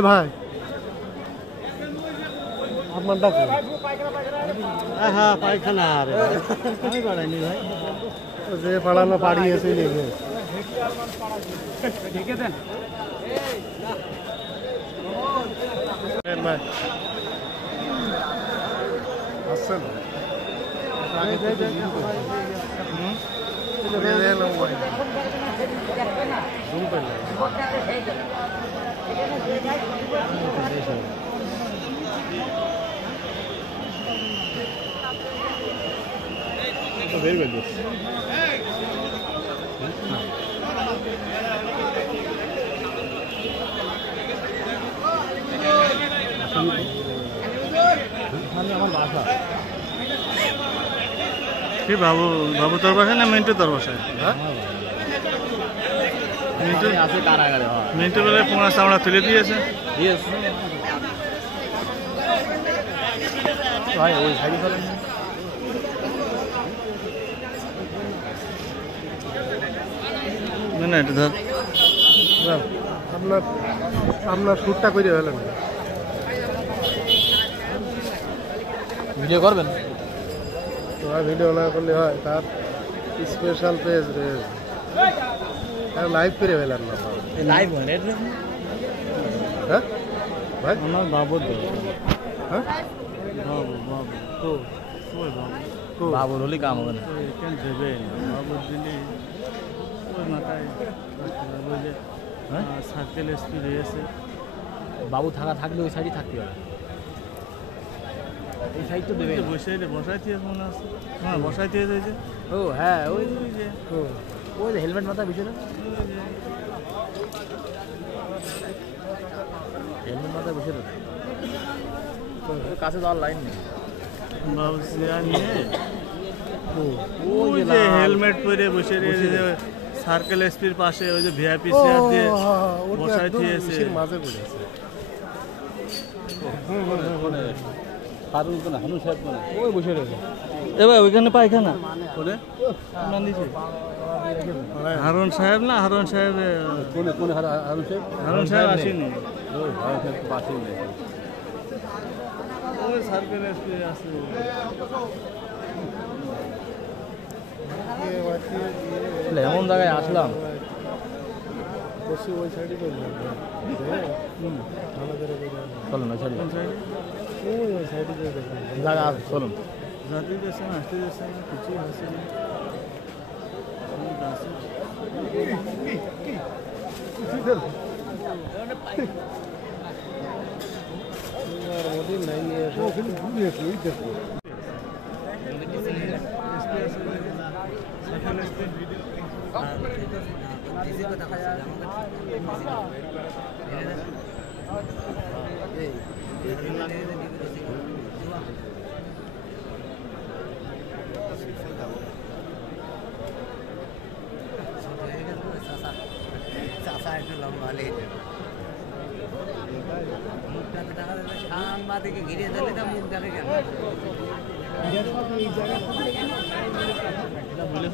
ভাই আপনার ডাক হ্যাঁ পায়খানা আরে আমি বাড়াইনি ভাই যে পাড়ানো পাড়িয়েছে লিখে আসছেন very well yes আমার বাসা কি বাবু বাবু তোর বাসায় না মিন্টু তোর বাসায় মিন্টু আছে কারাগারে মিন্টু বলে পোনা চামড়া তুলে দিয়েছে ভাই ওই সাইডে চলেন না এটা ধর আপনার আপনার শ্যুটটা করে ফেলেন ভিডিও করবেন তোমার ভিডিও না করলে হয় তার স্পেশাল পেজ রয়েছে তার লাইভ করে ফেলেন না লাইভ হয় না হ্যাঁ ভাই আমার বাবুর হ্যাঁ বাবু বাবু তো ওই বাবু বাবুর হলে কাম হবে না কেন দেবে বাবুর দিলে ওই মাথায় সার্কেল স্পিড হয়েছে বাবু থাকলে ওই সাইডে থাকতে হবে এই সাইড তো দেবে বসাইতে মনে আছে হ্যাঁ বসাইতে হয়েছে ও হ্যাঁ ওই যে ওই হেলমেট মাথা বিষয়টা হেলমেট মাথা বিষয়টা কাছে যাওয়ার লাইন নেই বাবু নিয়ে ওই যে হেলমেট পরে বসে সার্কেল এসপির পাশে ওই যে ভিআইপি চেয়ার দিয়ে বসাই দিয়েছে মাঝে পড়েছে ওই বসে রয়েছে এবার ওইখানে পায়খানা হারুন সাহেব না হারুন সাহেব হারুন সাহেব আসেনি ওই সার্কেল এসপি আছে এমন জায়গায় আসলাম ওই সাইডে চলুন ওই সাইডে ওই সাইডে জায়গা আছে চলুন যাতে যাচ্ছে না আসতে যাচ্ছে না কিছুই আসে না সাংবাদিকে ঘিরে দিলে তো মুখ দেখে কেন বলে